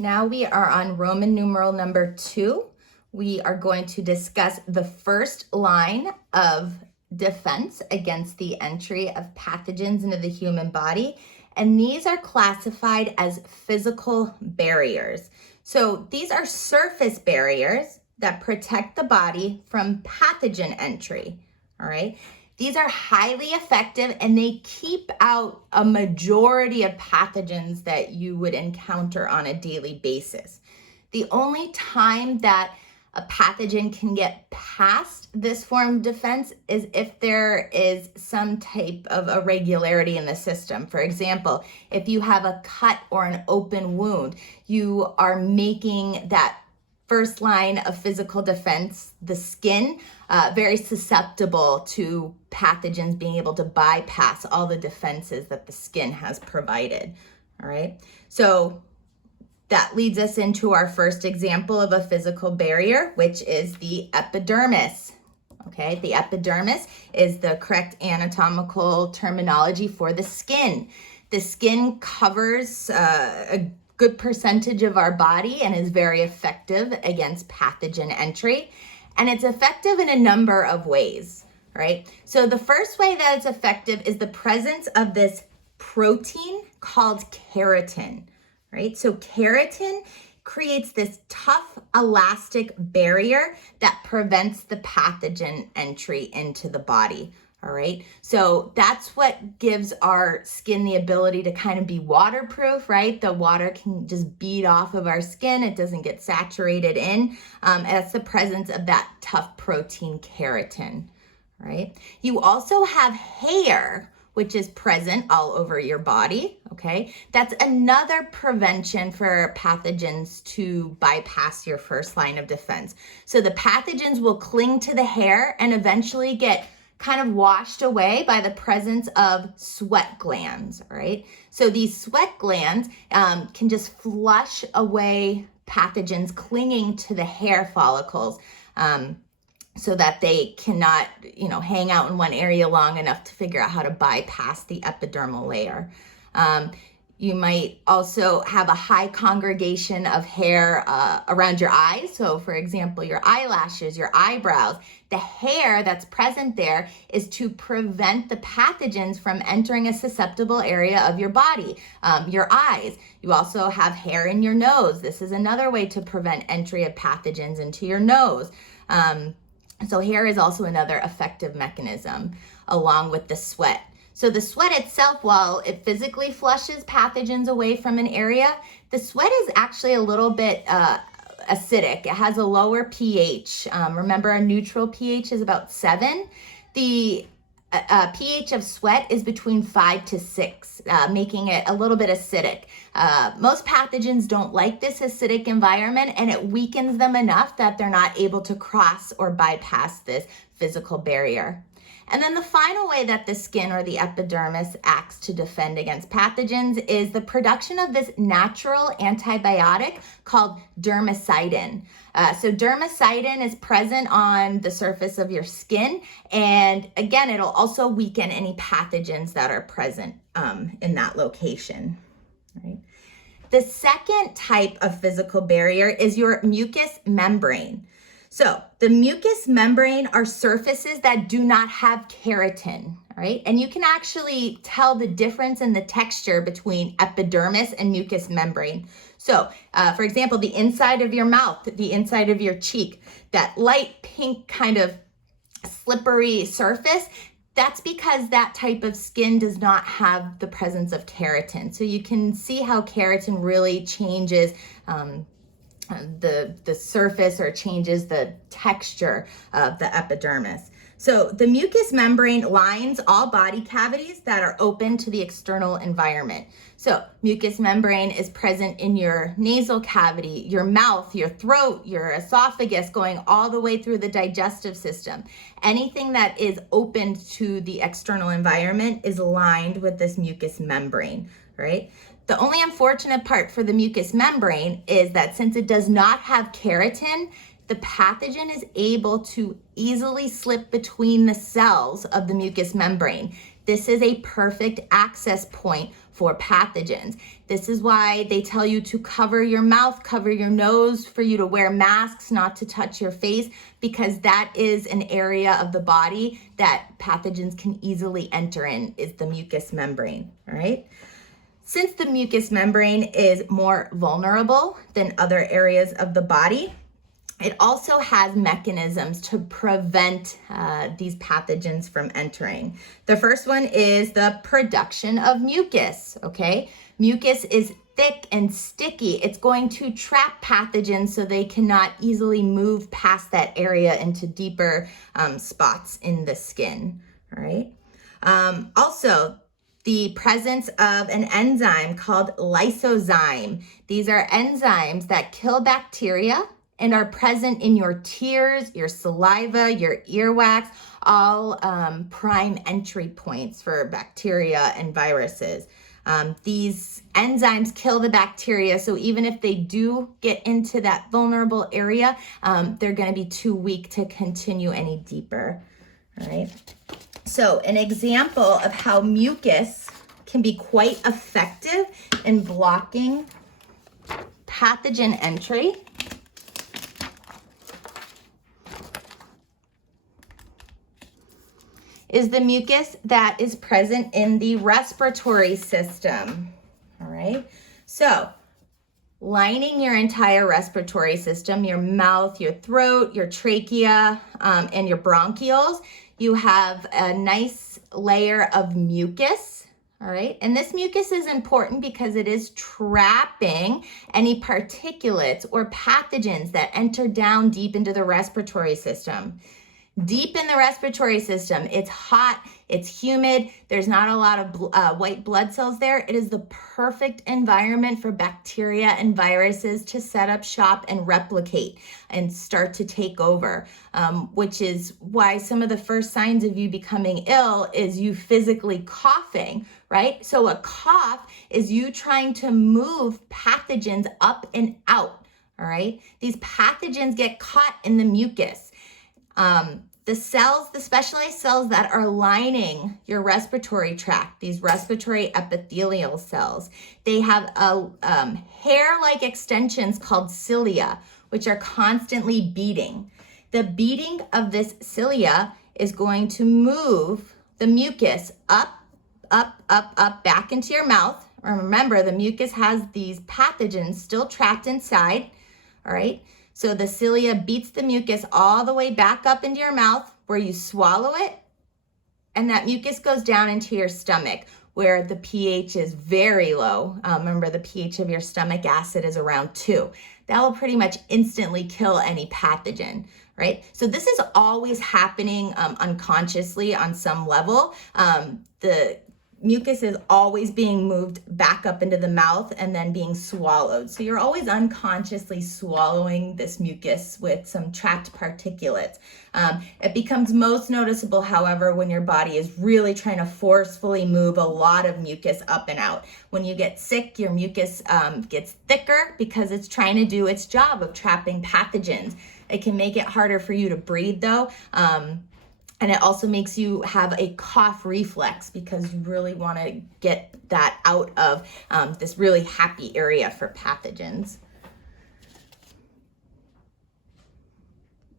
Now we are on Roman numeral number 2. We are going to discuss the first line of defense against the entry of pathogens into the human body. And these are classified as physical barriers. So these are surface barriers that protect the body from pathogen entry. All right. These are highly effective and they keep out a majority of pathogens that you would encounter on a daily basis. The only time that a pathogen can get past this form of defense is if there is some type of irregularity in the system. For example, if you have a cut or an open wound, you are making that first line of physical defense, the skin, very susceptible to pathogens being able to bypass all the defenses that the skin has provided. All right, so that leads us into our first example of a physical barrier, which is the epidermis. Okay, the epidermis is the correct anatomical terminology for the skin. The skin covers a good percentage of our body and is very effective against pathogen entry. And it's effective in a number of ways, right? So the first way that it's effective is the presence of this protein called keratin, right? So keratin creates this tough elastic barrier that prevents the pathogen entry into the body. All right, so that's what gives our skin the ability to kind of be waterproof, right? The water can just bead off of our skin. It doesn't get saturated in. That's the presence of that tough protein keratin, right? You also have hair, which is present all over your body, okay? That's another prevention for pathogens to bypass your first line of defense. So the pathogens will cling to the hair and eventually get kind of washed away by the presence of sweat glands, right? So these sweat glands can just flush away pathogens clinging to the hair follicles so that they cannot, hang out in one area long enough to figure out how to bypass the epidermal layer. You might also have a high congregation of hair around your eyes. So for example, your eyelashes, your eyebrows, the hair that's present there is to prevent the pathogens from entering a susceptible area of your body, your eyes. You also have hair in your nose. This is another way to prevent entry of pathogens into your nose. So hair is also another effective mechanism along with the sweat. So the sweat itself, while it physically flushes pathogens away from an area, the sweat is actually a little bit acidic. It has a lower pH. Remember, a neutral pH is about 7. The pH of sweat is between 5 to 6, making it a little bit acidic. Most pathogens don't like this acidic environment, and it weakens them enough that they're not able to cross or bypass this physical barrier. And then the final way that the skin or the epidermis acts to defend against pathogens is the production of this natural antibiotic called dermacidin. So dermacidin is present on the surface of your skin, and again, it'll also weaken any pathogens that are present in that location. Right? The second type of physical barrier is your mucous membrane. So the mucous membrane are surfaces that do not have keratin, right? And you can actually tell the difference in the texture between epidermis and mucous membrane. So for example, the inside of your mouth, the inside of your cheek, that light pink kind of slippery surface, that's because that type of skin does not have the presence of keratin. So you can see how keratin really changes the surface or changes the texture of the epidermis. So the mucous membrane lines all body cavities that are open to the external environment. So mucous membrane is present in your nasal cavity, your mouth, your throat, your esophagus, going all the way through the digestive system. Anything that is open to the external environment is lined with this mucous membrane, right? The only unfortunate part for the mucous membrane is that since it does not have keratin, the pathogen is able to easily slip between the cells of the mucous membrane. This is a perfect access point for pathogens. This is why they tell you to cover your mouth, cover your nose, for you to wear masks, not to touch your face, because that is an area of the body that pathogens can easily enter in, is the mucous membrane, all right? Since the mucous membrane is more vulnerable than other areas of the body, it also has mechanisms to prevent these pathogens from entering. The first one is the production of mucus, okay? Mucus is thick and sticky. It's going to trap pathogens so they cannot easily move past that area into deeper spots in the skin, all right? Also, the presence of an enzyme called lysozyme. These are enzymes that kill bacteria and are present in your tears, your saliva, your earwax, all prime entry points for bacteria and viruses. These enzymes kill the bacteria, so even if they do get into that vulnerable area, they're gonna be too weak to continue any deeper, all right? So an example of how mucus can be quite effective in blocking pathogen entry is the mucus that is present in the respiratory system, all right? So lining your entire respiratory system, your mouth, your throat, your trachea, and your bronchioles, you have a nice layer of mucus, all right? And this mucus is important because it is trapping any particulates or pathogens that enter down deep into the respiratory system. Deep in the respiratory system, it's hot, it's humid, there's not a lot of white blood cells there. It is the perfect environment for bacteria and viruses to set up shop and replicate and start to take over, which is why some of the first signs of you becoming ill is you physically coughing, right? So a cough is you trying to move pathogens up and out, all right? These pathogens get caught in the mucus. The cells, the specialized cells that are lining your respiratory tract, these respiratory epithelial cells, they have hair-like extensions called cilia, which are constantly beating. The beating of this cilia is going to move the mucus up, back into your mouth. Remember, the mucus has these pathogens still trapped inside, all right? So the cilia beats the mucus all the way back up into your mouth where you swallow it, and that mucus goes down into your stomach where the pH is very low. Remember, the pH of your stomach acid is around 2. That will pretty much instantly kill any pathogen, right? So this is always happening unconsciously on some level. The mucus is always being moved back up into the mouth and then being swallowed. So you're always unconsciously swallowing this mucus with some trapped particulates. It becomes most noticeable, however, when your body is really trying to forcefully move a lot of mucus up and out. When you get sick, your mucus gets thicker because it's trying to do its job of trapping pathogens. It can make it harder for you to breathe though. And it also makes you have a cough reflex because you really want to get that out of this really happy area for pathogens.